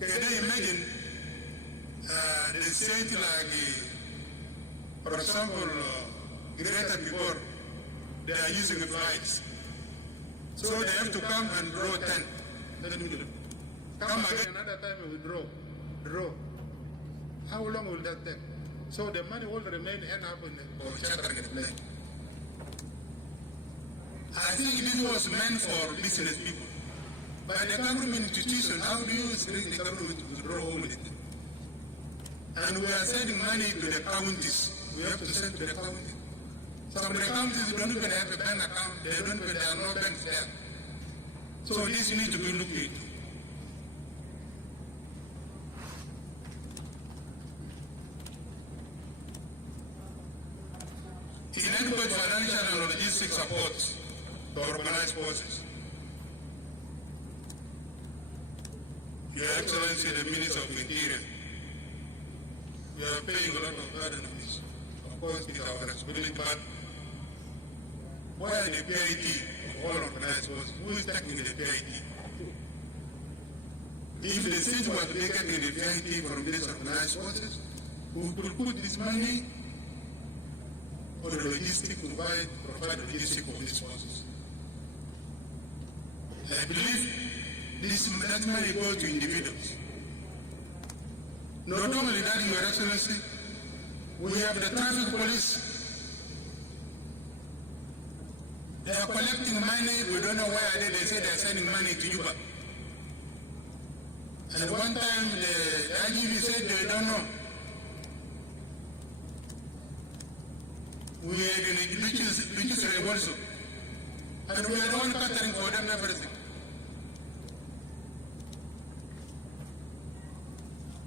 Can you imagine the state like, for example, Greater Bigor, they are using flights. So they have to come and draw 10. Come again. Another time we draw. How long will that take? So the money will remain end up in the plane. I think this was meant for business people. By the government institution, how do you expect the government to withdraw all with it? And we are sending money to the counties. We have to send to the counties. Some of the counties don't even have a bank account. There are no banks there. So this needs to be looked into. Inadequate financial and logistic support to organized forces. Your Excellency, the Minister of Interior, you are paying a lot of burden on this. Of course, it's our responsibility, but where the PIT of all organized forces? Who is taking the PIT? If the state was taking the PIT from these organized forces, we could put this money on the logistic, provide logistic for these forces. I believe that money goes to individuals. Not only that, Your Excellency, we have the traffic police. They are collecting money, we don't know where they say they are sending money to Juba. And one time the IGP said they don't know. We are in the beaches also. And we are all catering for them everything.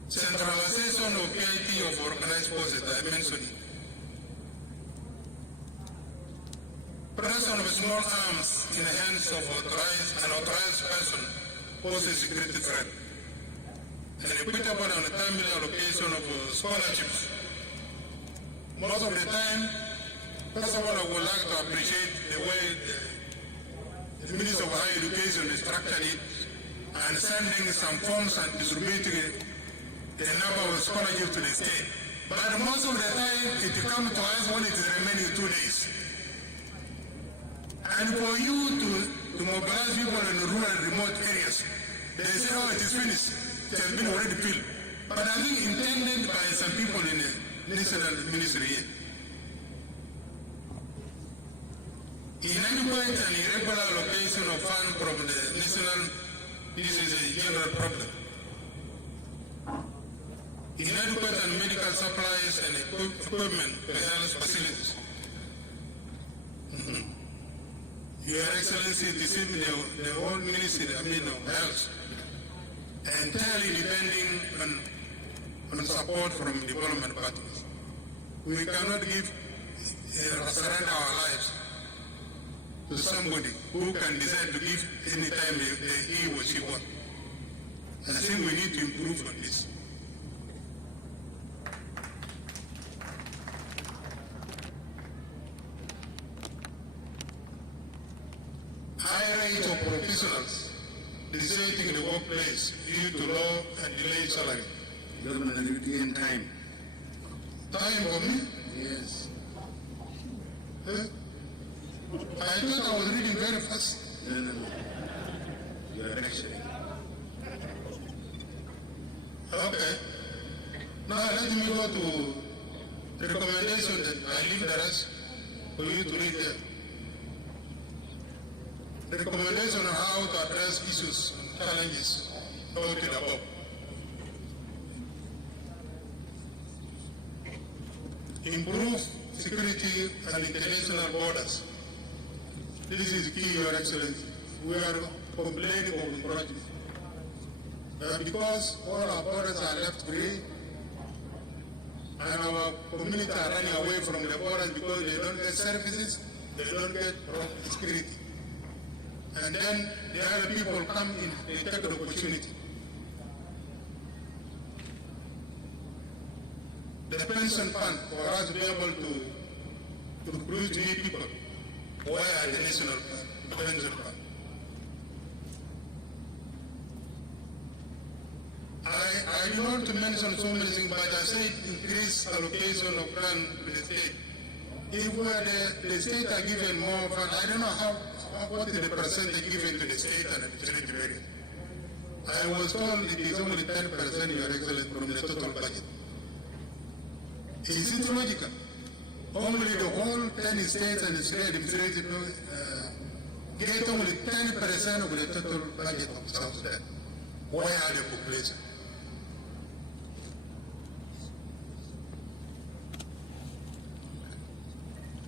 Centralization of PIT of organized forces, I mentioned it. Presence of small arms in the hands of an authorized person poses security threat. An equitable and timely allocation of scholarships. Most of the time, first of all, I would like to appreciate the way the Minister of Higher Education is structured it and sending some forms and distributing the number of scholarships to the state. But most of the time, it comes to us when it is remaining 2 days. And for you to mobilize people in the rural and remote areas, they say, oh, it is finished. It has been already filled. But I think intended by some people in the national ministry here. Inadequate and irregular allocation of funds from the national, this is a general problem. Inadequate and medical supplies and equipment to health facilities. Your Excellency, this is the whole ministry, of health, entirely depending on support from development partners. We cannot surrender our lives to somebody who can decide to give any time he or she wants. I think we need to improve on this. High rate of professionals deserting the workplace due to low and delayed salary. Government, you gain time. Time for me? Yes. Huh? I thought I was reading very fast. No. You are actually. Okay. Now let me go to the recommendation that I leave the rest for you to read there. The recommendation on how to address issues and challenges noted above. Improve security and international borders. This is key, Your Excellency. We are complaining of encroachment. Because all our borders are left free, and our community are running away from the borders because they don't get services, they don't get security. And then the other people come in, they take the opportunity. The pension fund for us to be able to recruit new people, where are the national pension fund? I don't want to mention so many things, but I said increase allocation of grant to the state. If the state are given more fund, I don't know what is the percentage given to the state and the territory. I was told it is only 10%, Your Excellency, from the total budget. Is it logical? Only the whole 10 states and the state administrative get only 10% of the total budget of South Sudan. Why are the population?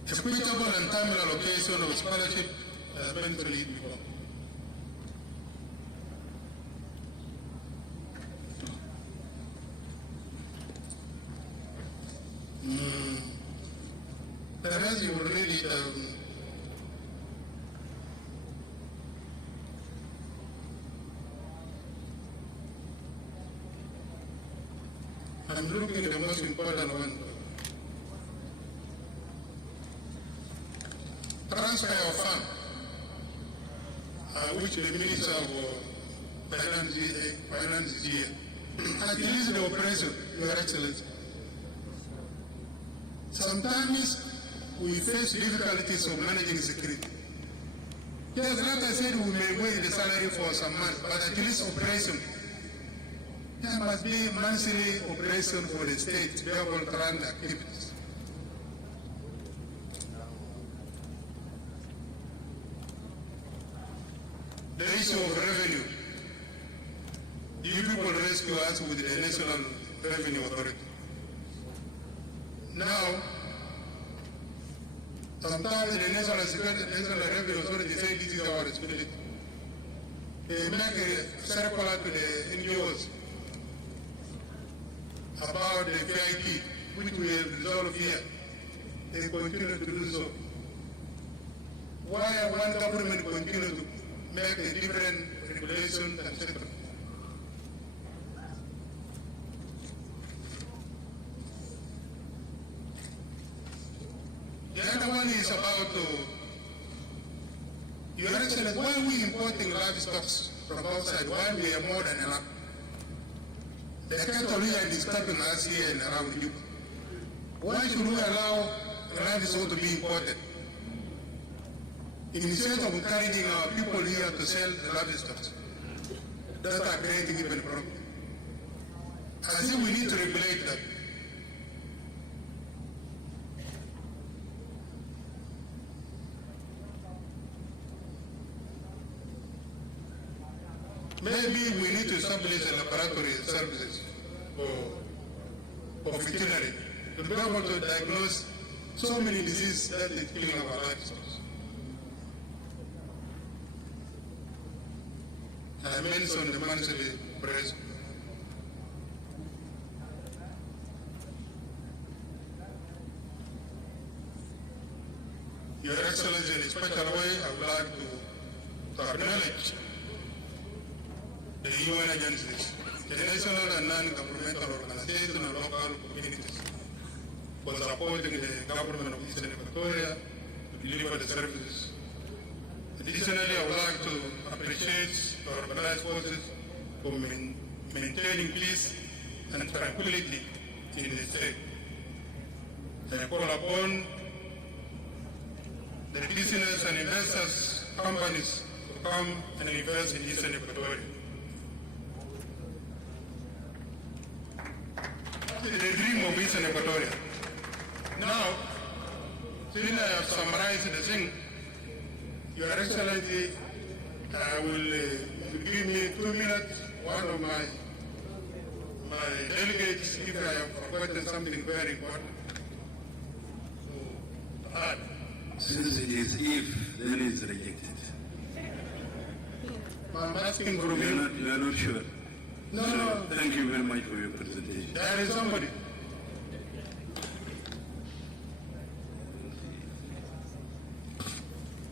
Equitable and timely allocation of scholarship has been to lead before. Perhaps you will read it. I'm looking at the most important one. Transfer of fund, which the Minister of Finance is here. At least the operation, Your Excellency. Sometimes we face difficulties of managing security. Yes, like I said, we may wait the salary for some months, but at least operation. There must be monthly operation for the state to be able to run the activities. The issue of revenue. You people rescue us with the National Revenue Authority. Now, sometimes the National Revenue Authority say this is our responsibility. They make a circular to the NGOs about the VIP, which we have resolved here. They continue to do so. Why one government continue to make a different regulation, etc.? The other one is about Your Excellency, why are we importing livestock from outside? Why we have more than enough? The cattle here are disturbing us here and around you. Why should we allow livestock to be imported? Instead of encouraging our people here to sell the livestock, that are creating even a problem. I think we need to regulate that. Maybe we need to establish a laboratory services for veterinary to be able to diagnose so many diseases that is killing our livestock. I mentioned the monthly press. Your Excellency, in a special way, I would like to acknowledge the UN agencies, the national and non-governmental organizations and local communities for supporting the government of Eastern Equatoria to deliver the services. Additionally, I would like to appreciate the organized forces for maintaining peace and tranquility in the state. I call upon the business and investors, companies to come and invest in Eastern Equatoria. The dream of Eastern Equatoria. Now, since I have summarized the thing, Your Excellency, will give me 2 minutes. One of my delegates, if I have forgotten something very important to add. Since it is if, then it's rejected. I'm asking for You are not sure. No, so, no. Thank you very much for your presentation. There is somebody.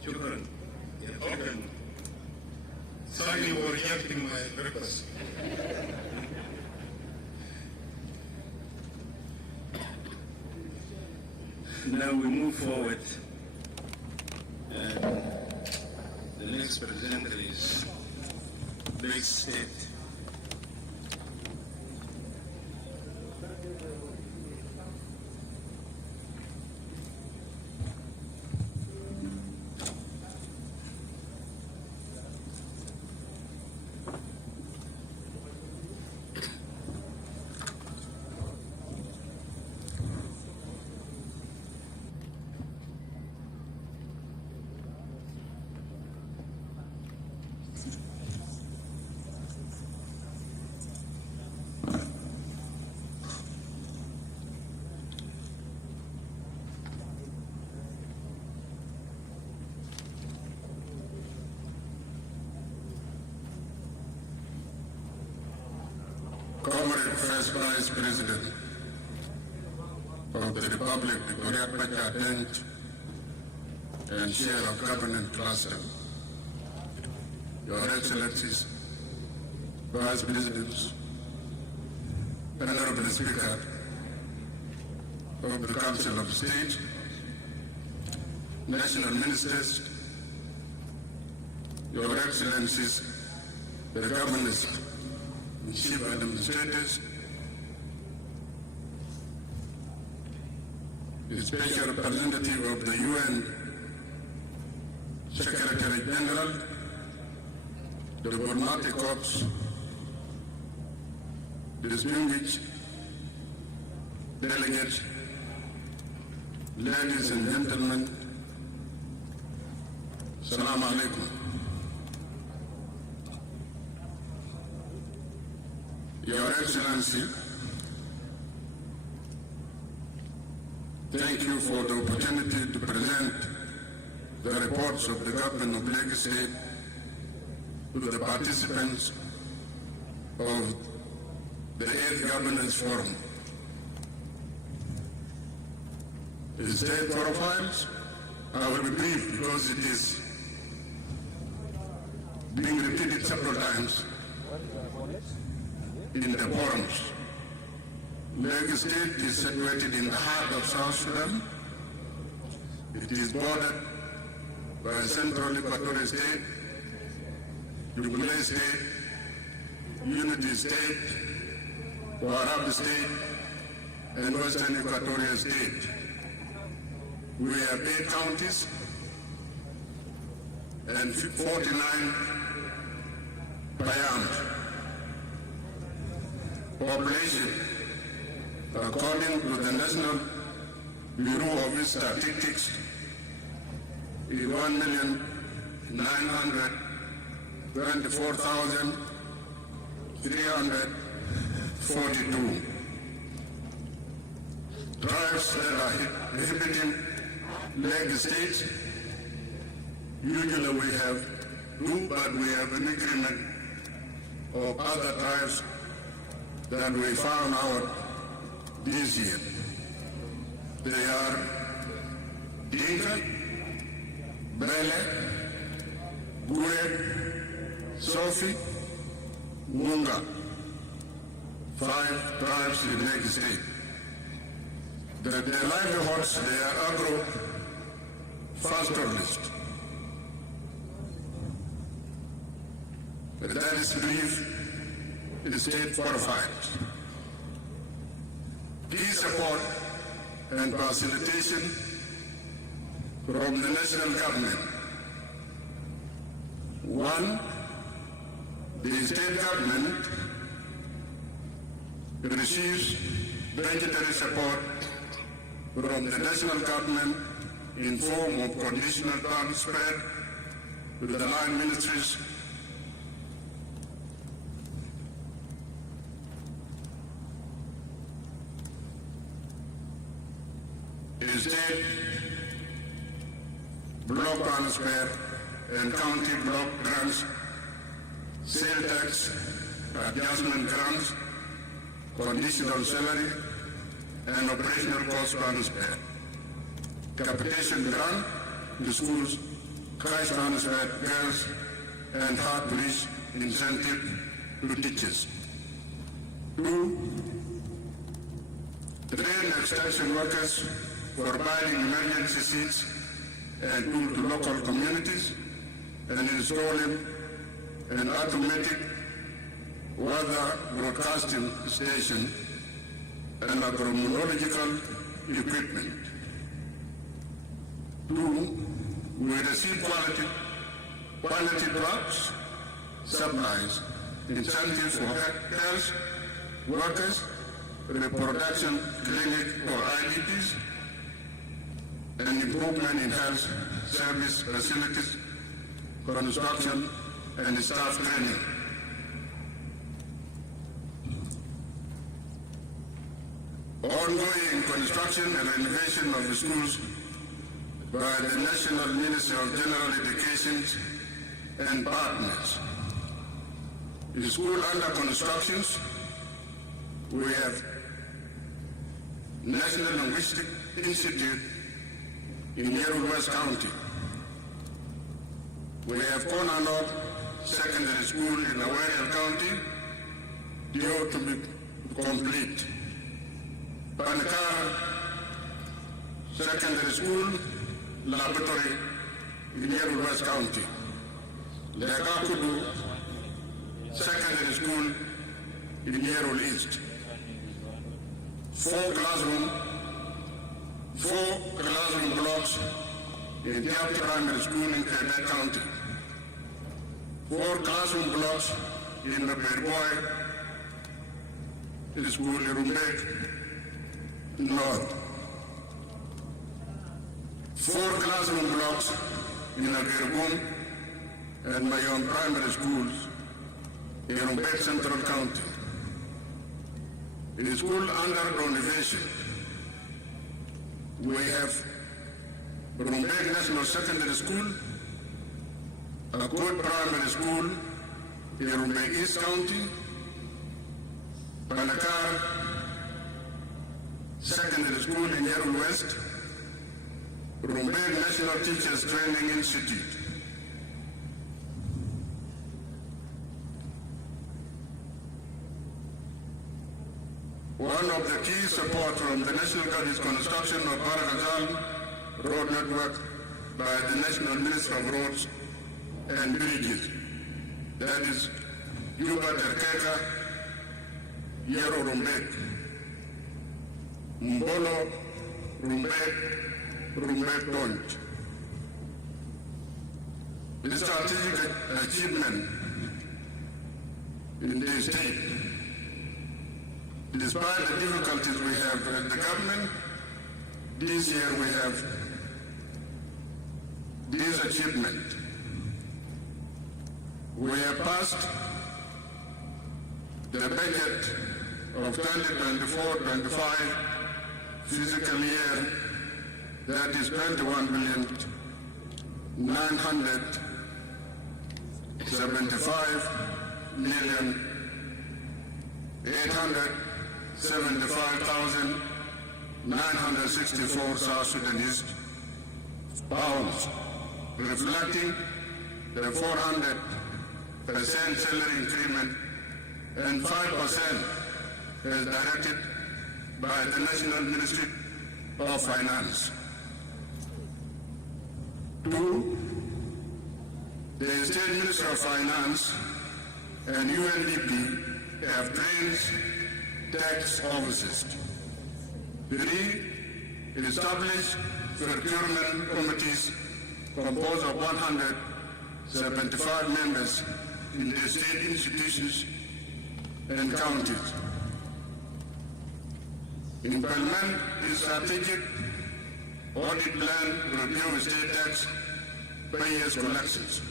Shukran. Okay. Sorry for rejecting my request. Now we move forward. The next presenter is Big State. Comrade First Vice President of the Republic, Equatoria, and Chair of Government Cluster, Your Excellencies, Vice Presidents, Honourable Speaker of the Council of State, National Ministers, Your Excellencies, the Governors and Chief Administrators, the Special Representative of the UN Secretary General, the Diplomatic Corps, the distinguished delegates, ladies and gentlemen, Assalamu alaikum. Your Excellency, thank you for the opportunity to present the reports of the government of Lagos State to the participants of the 8th Governance Forum. The state profiles, I will be brief because it is being repeated several times in the forums. Lagos State is situated in the heart of South Sudan. It is bordered by Central Equatoria State, Jubilee State, Unity State, Warab State, and Western Equatoria State. We have 8 counties and 49 payams. Population, according to the National Bureau of Statistics, is 1,924,342. Tribes that are inhabiting Lagos State, usually we have 2, but we have an agreement of other tribes that we found out this year. They are Dinka, Bele, Gure, Sofi, Munga, 5 tribes in Lagos State. Their livelihoods, they are agro-pastoralist. But that is brief. It is state fortified. Peace support and facilitation from the national government. 1, the state government receives budgetary support from the national government in form of conditional funds spread to the 9 ministries state block transfer and county block grants, sale tax, adjustment grants, conditional salary, and operational cost transfer. Capitation grant to schools, cash transfer girls, and hard bridge incentive to teachers. 2, train extension workers providing emergency seats and tools to local communities, and installing an automatic weather broadcasting station and agrometeorological equipment. 2, we receive quality drugs, supplies, incentives for health workers, reproduction clinic for IDPs, and improvement in health service facilities, construction, and staff training. Ongoing construction and renovation of the schools by the National Ministry of General Education and partners. The school under construction We have National Linguistic Institute in Yerul West County. We have Konanok Secondary School in Awarial County, due to be complete. Pankar Secondary School, Laboratory in Yerul West County. Legakudu Secondary School in Yerul East. 4 classroom blocks in Diab Primary School in Quebec County. 4 classroom blocks in the Berboy School in Rumbek North. 4 classroom blocks in Agirgum and Mayon Primary Schools in Rumbek Central County. In the school under renovation, we have Rumbek National Secondary School, a good primary school in Rumbek East County, Panakar Secondary School in Yerul West, Rumbek National Teachers Training Institute. One of the key support from the National Guard is construction of Barakazal Road Network by the National Minister of Roads and Bridges. That is Yuba Terkeka, Yero Rumbek, Mbolo Rumbek Tonj. The strategic achievement in the state. Despite the difficulties we have at the government, this year we have this achievement. We have passed the budget of 2024-25 fiscal year, that is 21,975,875,964 South Sudanese pounds, reflecting the 400% salary increment and 5% as directed by the National Ministry of Finance. 2, the State Ministry of Finance and UNDP have trained tax offices. 3, establish procurement committees composed of 175 members in the state institutions and counties. Implement a strategic audit plan to review state tax payers' collections.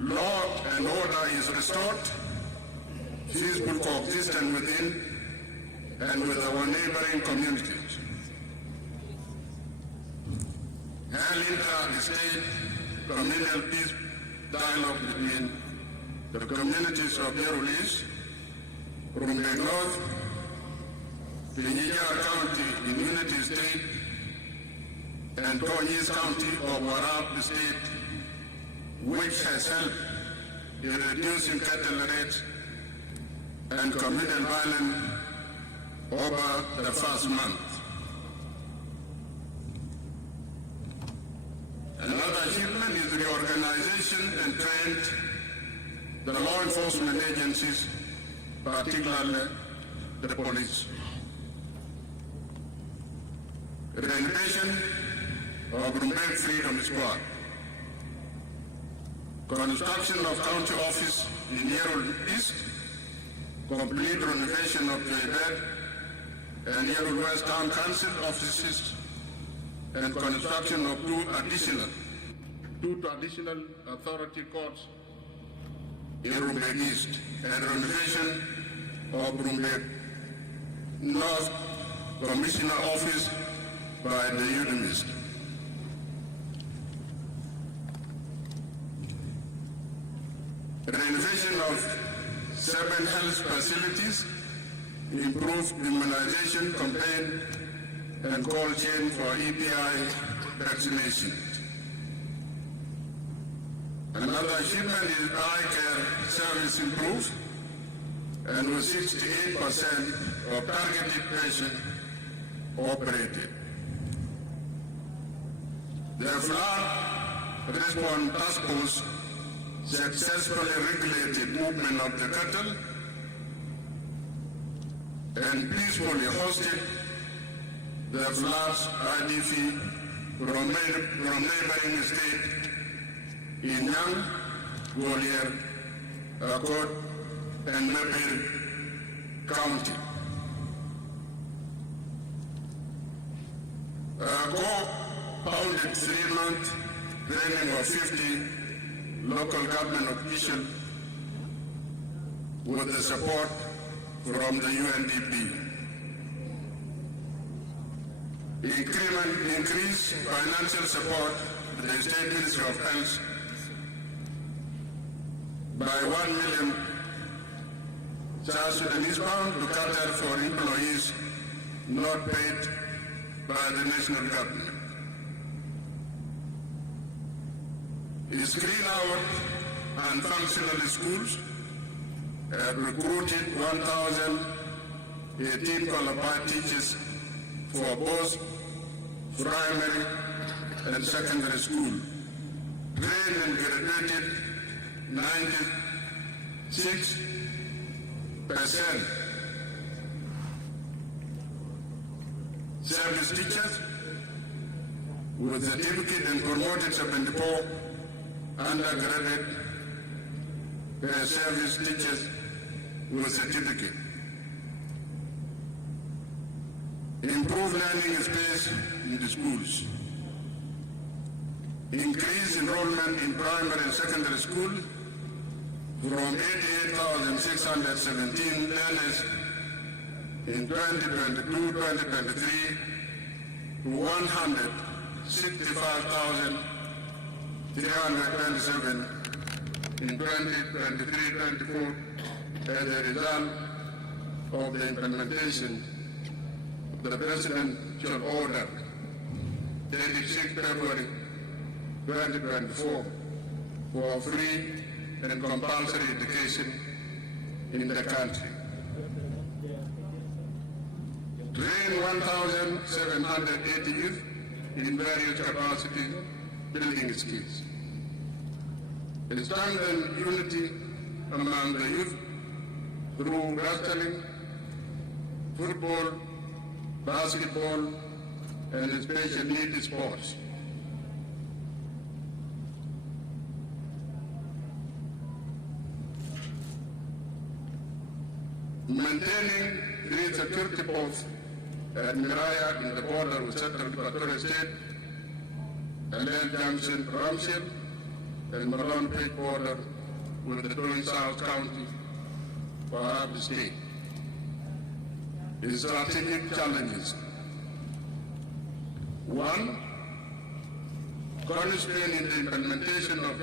Law and order is restored, peaceful coexistence within and with our neighboring communities. And inter-state communal peace dialogue between the communities of Yerul East, Rumbek North, Niger County in Unity State, and Tony's County of Warab State, which has helped in reducing cattle rates and communal violence over the first month. Another achievement is reorganization and trained the law enforcement agencies, particularly the police. Renovation of Rumbek Freedom Squad. Construction of county office in Yerul East. Complete renovation of Jaibet and Yerul West Town Council offices, and construction of two additional authority courts in Rumbek East, and renovation of Rumbek North Commissioner Office by the UNIMIST. Renovation of 7 health facilities, improved immunization campaign, and cold chain for EPI vaccination. Another achievement is eye care service improved, and with 68% of targeted patients operated. The flood response task force successfully regulated movement of the cattle and peacefully hosted the floods IDP from neighboring states in Yang, Gwalior, Akot, and Mabir County. Co-founded 3-month training of 50 local government officials with the support from the UNDP. Increase financial support to the State Ministry of Health by 1 million South Sudanese pounds to cater for employees not paid by the national government. Screen out and functional schools have recruited 1,018 qualified teachers for both primary and secondary school. Trained and graduated 96%. Service teachers with certificate and promoted 74 undergraduate service teachers with certificate. Improve learning space in the schools. Increase enrollment in primary and secondary school from 88,617 learners in 2022-2023 to 165,327 in 2023-24 as a result of the implementation of the Presidential Order dated 6 February 2024 for free and compulsory education in the country. Train 1,780 youth in various capacity building skills. Strengthen unity among the youth through wrestling, football, basketball, and special needs sports. Maintaining the security posts at Miraya in the border with Central Equatoria State, Alel Junction, Ramshel, and Malone Page border with the Torrey South County for Arab State. The strategic challenges. 1. Cornerstone in the implementation of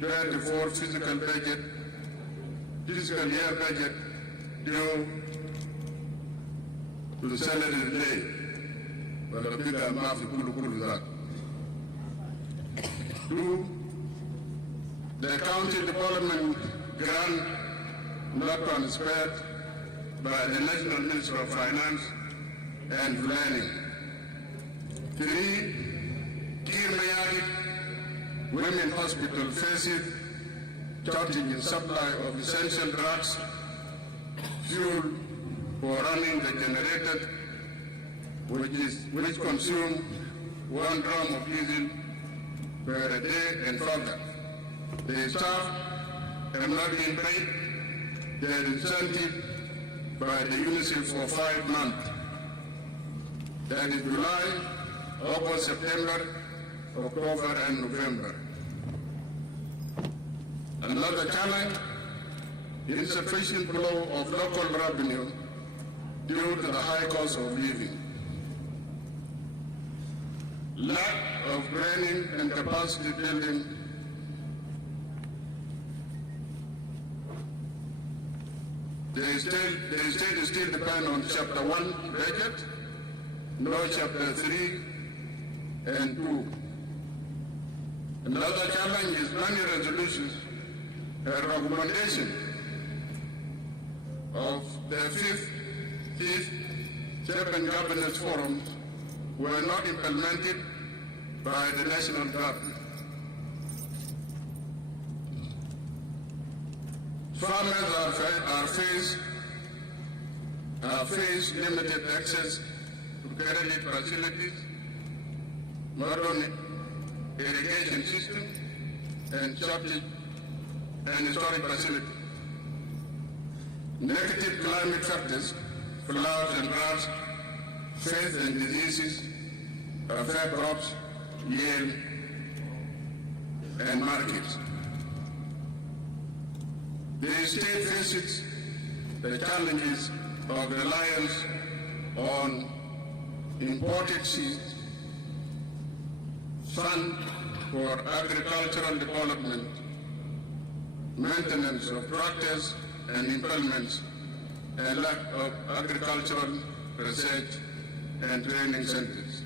2023-24 fiscal year budget due to the Senate today. But the bigger amount of that. 2. The county development grant not transferred by the National Ministry of Finance and Planning. 3. Kiir Mayardit Women Hospital faces shortage in supply of essential drugs, fuel for running the generator, which consume 1 drum of diesel per day and further. The staff have not been paid their incentive by the UNICEF for 5 months. That is July, August, September, October, and November. Another challenge, insufficient flow of local revenue due to the high cost of living. Lack of training and capacity building The state still depends on Chapter 1 budget, no Chapter 3 and 2. Another challenge is many resolutions and recommendation of the fifth 7 Governance Forums were not implemented by the national government. Farmers face limited access to credit facilities, modern irrigation system, and shortage and storage facilities. Negative climate factors, floods and droughts, pests and diseases affect crops, yield, and markets. The state faces the challenges of reliance on imported seeds, fund for agricultural development, maintenance of tractors and implements, and lack of agricultural research and training centers.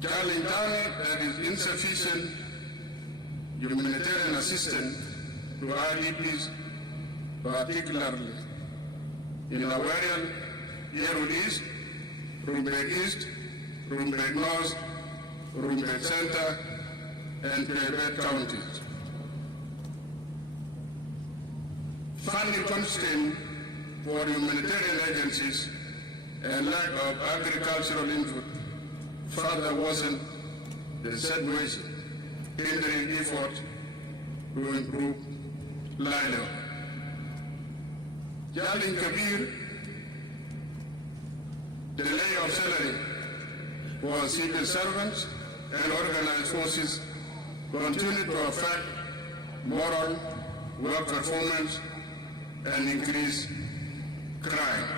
Charlie County, there is insufficient humanitarian assistance to IDPs, particularly in Awarian, Yerul East, Rumbek East, Rumbek North, Rumbek Center, and Quebec counties. Funding constraints for humanitarian agencies and lack of agricultural input further worsen the situation, hindering efforts to improve livelihood. Jalin Kabir, delay of salary for civil servants and organized forces continue to affect moral work performance and increase crime.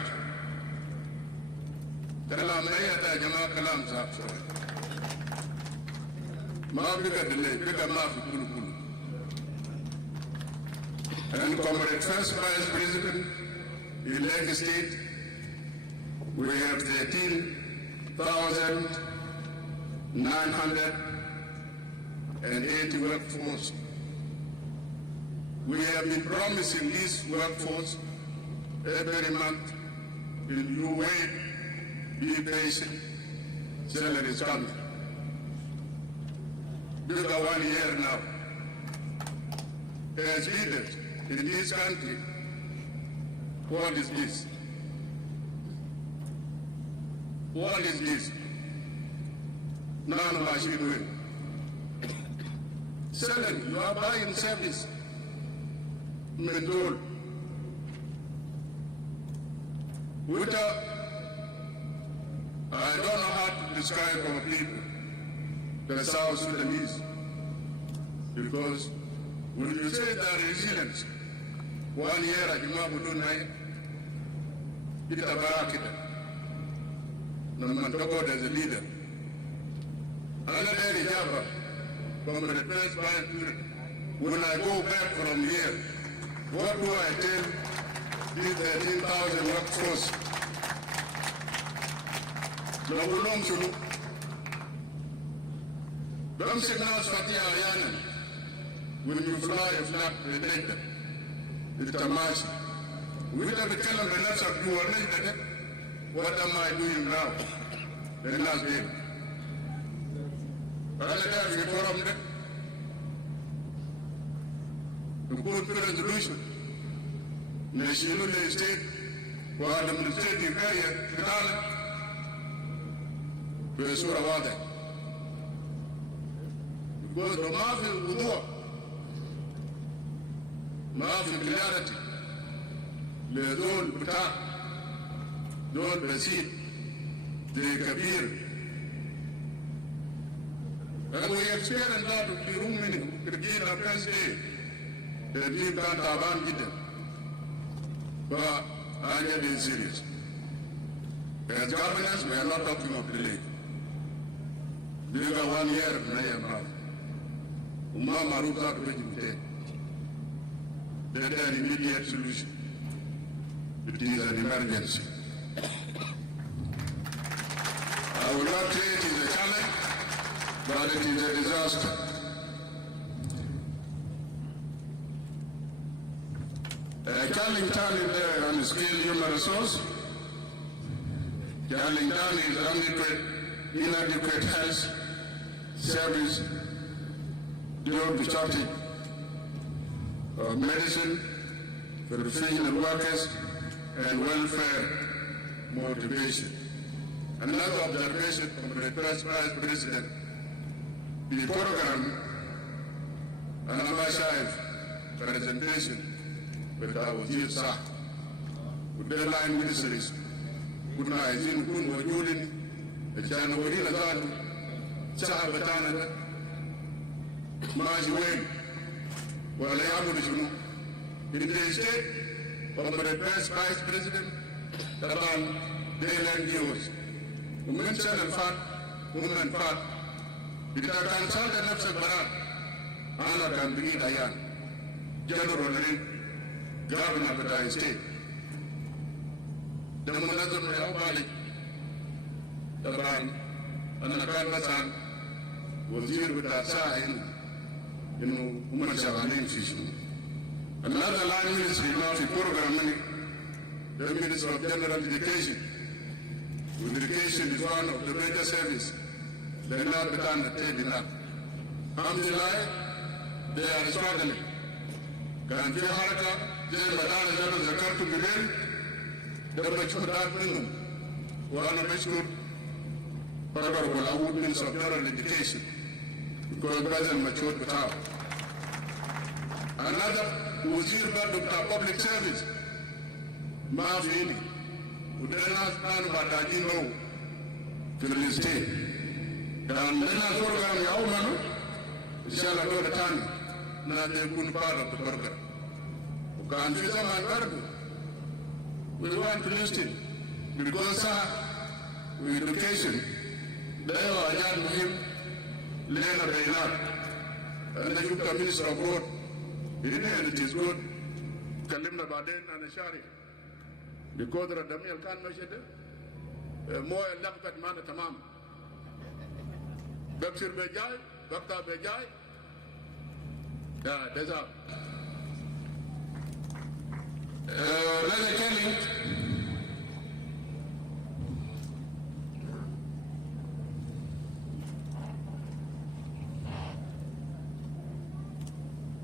Kalam ayata jama kalam saab. Ma bika delay, bika ma fi kulu kulu. And Comrade First Vice President in Lake State, we have 13,980 workforce. We have been promising this workforce every month. If you wait, be patient, salary is coming. This is 1 year now. As leaders in this country, what is this? What is this? None of us should do it. Salary, you are buying service. Mendol. Without, I don't know how to describe our people, the South Sudanese, because when you say that resilience, 1 year at Jumabudunai, it's a barakita. Namantoko as a leader. Another Java, from the first time, when I go back from here, what do I tell these 13,000 workforce? Nabulong Sulu. Don't signals Fatia Ayanan. When you fly a flag, they take them. It's a march. We have to tell them the nuts of you already. What am I doing now? The last day. But I tell you, for them, to go to resolution. National state, for administrative area, because the mafia will do mafia clarity. لذول بتاع دول بسيط زي كبير. And we experience that to be room minimum. Begin the first day. The team can't have it. But I get it serious. As governors, we are not talking of delay. We got 1 year of Naya Bravo. Umma Maruka to There's an immediate solution. It is an emergency. I will not say it is a challenge, but it is a disaster. Challenge Town is there on the skilled human resource. Challenge Town is inadequate health service, the shortage of medicine for professional workers and welfare motivation. Another observation from the Vice President, the program and Abashai's presentation with our dear sir, with the line ministries, good night, in Kun Wajulin, the January Lazadu, Sahabatana, Maji Wayne, while I am with you in the state of the Vice President, the land, the NGOs, women and fat, women fat, it can consult the nafs of Barat, Anna can be Dayan, General Ring, Governor of the state. The Munazam Bali, the Ban, and the Kalbasan was here with our sign in Umanshavan fishing. Another line ministry now the program, the Minister of General Education. Education is one of the major services. They are not begun at Tedina. Alhamdulillah, they are struggling. Can be haraka, they are Madana Zakar to be real, the Machudat Minum, one of Meshkur, Honourable Minister of General Education, because President matured without. Another was here about public service, Mafini, who did not stand by Dajino to the state. And then I program Yaumano, shall I go to Tani, not the good part of the burger. Who can't use them and burger. We want to listen because with education, they are young him, Lena Baynard, and the Yuka Minister of God. It is good. Kalimna Baden and the Shari. Because the Damil Khan Mashede, more Lakat Man Tamam. Bakshir Bejai, Bakta Bejai. Yeah, there's up. Let me tell you.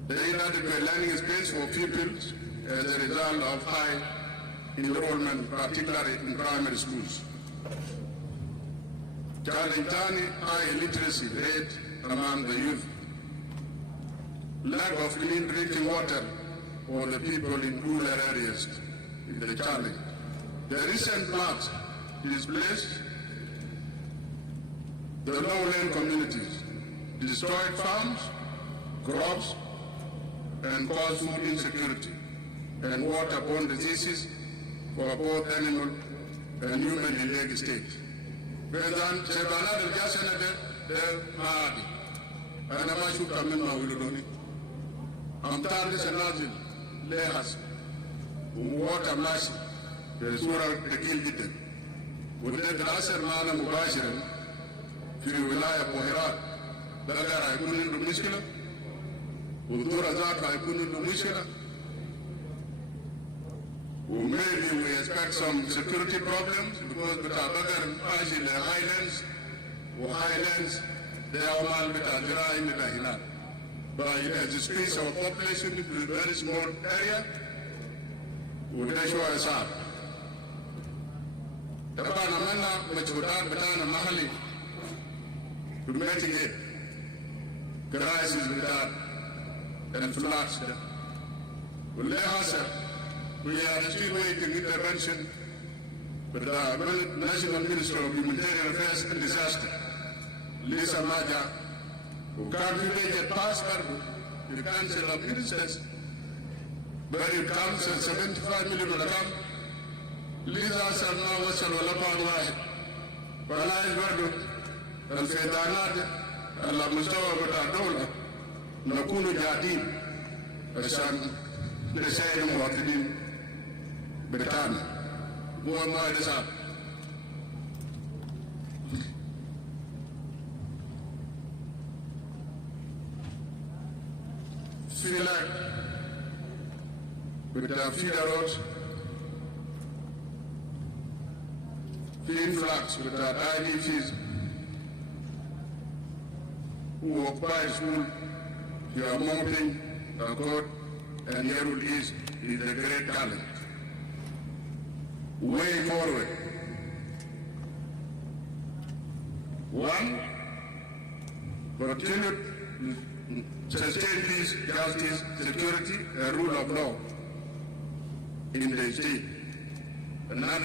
The inadequate learning space for pupils as a result of high enrollment, particularly in primary schools. Challenging high illiteracy rate among the youth. Lack of clean drinking water for the people in rural areas is the challenge. The recent floods displaced the lowland communities, destroyed farms, crops, and cause food insecurity and waterborne diseases for both animal and human in Lagos State. President Shebana del Jasana del Mahadi, and Amashu Kamima Wiludoni. Amtali Sanazil, Lehas, water mass, the Sura the Gilded. With the Asser Mana Mubashiran, Wilaya Poherat, Bagara Kunin Rumishkila. Maybe we expect some security problems because with our in the highlands, they are all with Ajra in the Highland. But as the space of population is a very small area, we will show us up. The Panamana, which would have been Mahali to mitigate crisis with that. And floods. We are still waiting intervention with the National Minister of Humanitarian Affairs and Disaster, Lisa Maja, who can't really get past the Council of Ministers, but it comes at 75 million. Lisa Salva was a Lapan, Palai Verdu, and Fedanad, and La Mustafa Dola. Nakunu Jadi, Asan, the same what in Britain. Go on my desire. Feel like with the feeder roads, feeding flocks with the ID fees, who occupy school, you are mounting a court, and Yerul is a great talent. Way forward. One, continue sustain peace, justice, security, and rule of law in the state. And now,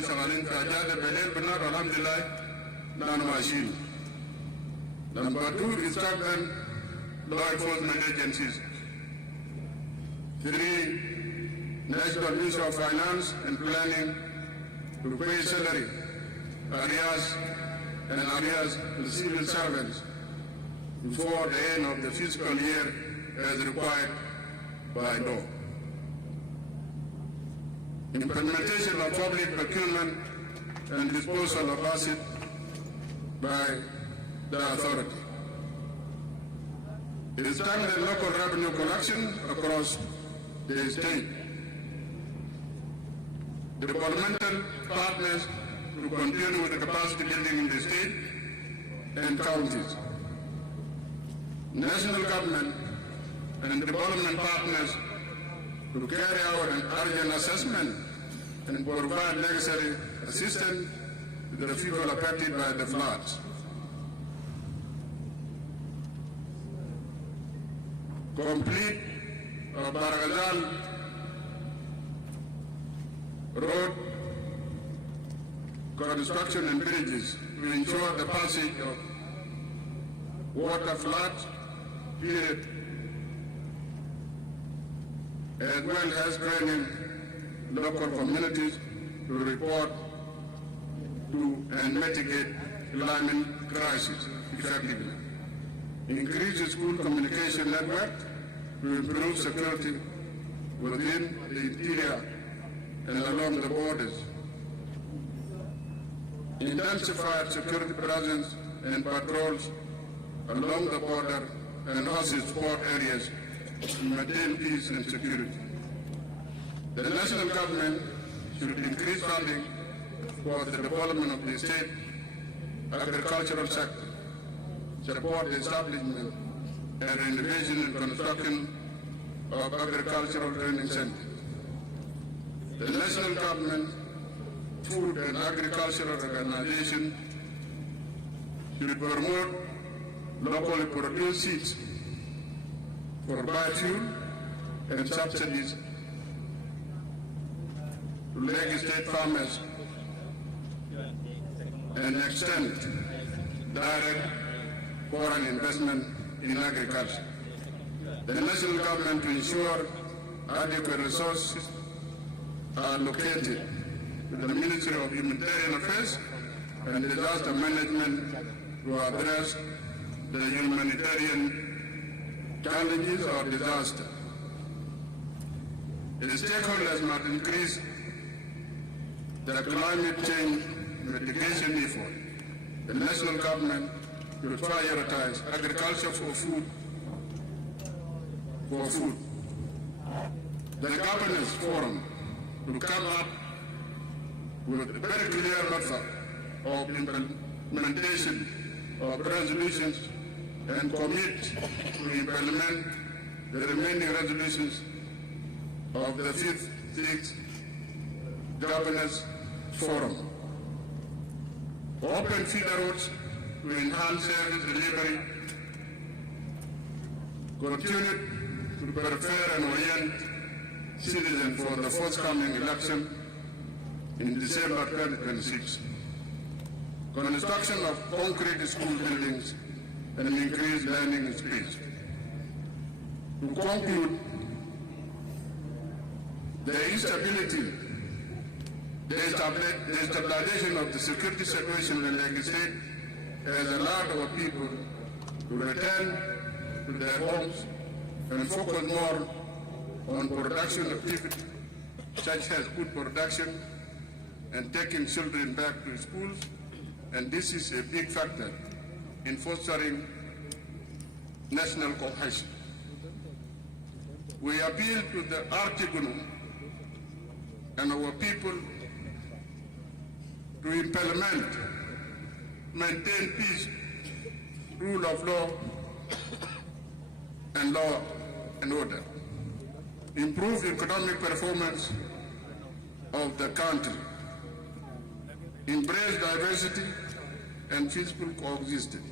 alhamdulillah, non-machine. Number two is strengthen law enforcement agencies. Three, National Ministry of Finance and Planning to pay salary, arrears to civil servants before the end of the fiscal year as required by law. Implementation of public procurement and disposal of assets by the authority. It is time that local revenue collection across the state. Developmental partners to continue with the capacity building in the state and counties. National government and development partners to carry out an urgent assessment and provide necessary assistance to the people affected by the floods. Complete Baragazal road construction and bridges to ensure the passage of water flood period, as well as training local communities to report to and mitigate climate crisis effectively. Increase the school communication network to improve security within the interior and along the borders. Intensified security presence and patrols along the border and also support areas to maintain peace and security. The national government should increase funding for the development of the state agricultural sector, support the establishment and renovation and construction of agricultural training centers. The national government, food and agricultural organization should promote locally produced seeds for biofuel and subsidies to Lake State farmers and extend direct foreign investment in agriculture. The national government to ensure adequate resources are located with the Ministry of Humanitarian Affairs and Disaster Management to address the humanitarian challenges or disaster. The stakeholders must increase the climate change mitigation effort. The national government should prioritize agriculture for food. The governance forum to come up with a very clear method of implementation of resolutions and commit to implement the remaining resolutions of the 5th, 6th Governance Forum. Open feeder roads to enhance service delivery, continue to prepare and orient citizens for the forthcoming election in December 2026. Construction of concrete school buildings and increased learning space. To conclude, the instability, the stabilization of the security situation in Lake State has allowed our people to return to their homes and focus more on production activity, such as food production and taking children back to schools, and this is a big factor in fostering national cohesion. We appeal to the Article and our people to implement, maintain peace, rule of law and order, improve economic performance of the country, embrace diversity and peaceful coexistence,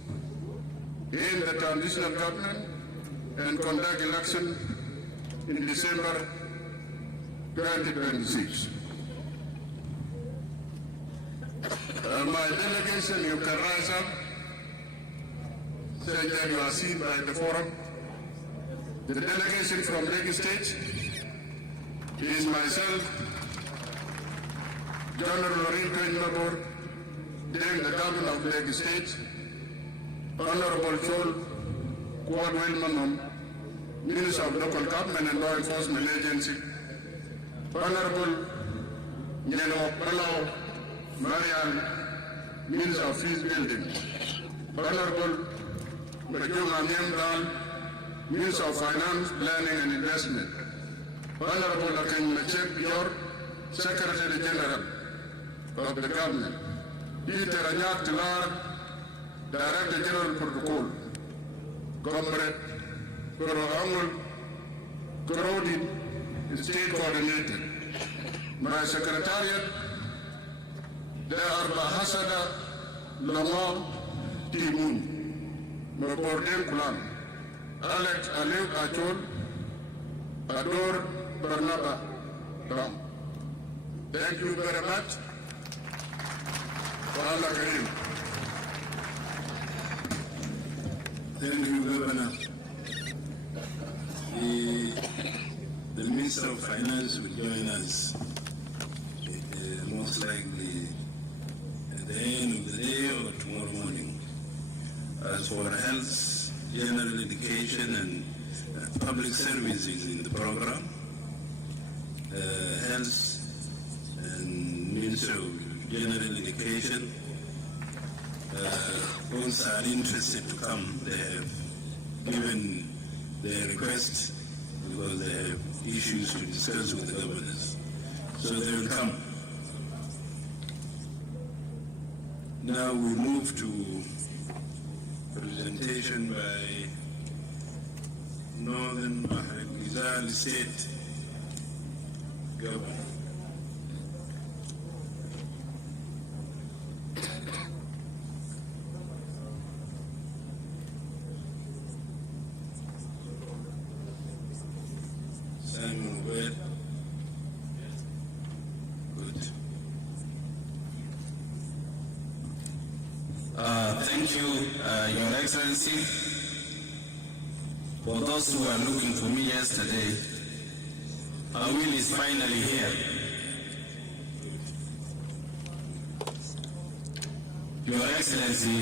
end the transitional government, and conduct election in December 2026. My delegation, you can rise up, say that you are seen by the forum. The delegation from Lake State is myself, General Lorraine Kanyabor, then the Governor of Lake State, Honourable Chol Kwad Wilmanum, Minister of Local Government and Law Enforcement Agency, Honourable Nyeno Palau Marian, Minister of Peace Building, Honourable Majunga Nyemdal, Minister of Finance, Planning and Investment, Honourable Akin Machep Yor, Secretary General of the Government, Peter Anyat Tilar, Director General Protocol, Comrade Korohamul Korodi, State Coordinator. My Secretariat, there are Bahasada Lama Timun, Mabordem Kulan, Alex Aliu Achol, Ador Barnaba Ram. Thank you very much. Allah Karim. Thank you, Governor. The Minister of Finance will join us most likely at the end of the day or tomorrow morning. As for health, general education and public services in the program, health and Minister of General Education also are interested to come. They have given their request because they have issues to discuss with the governors. So they will come. Now we move to presentation by Northern Mahagizal State Governor. Thank you, Your Excellency. For those who were looking for me yesterday, our will is finally here. Your Excellency,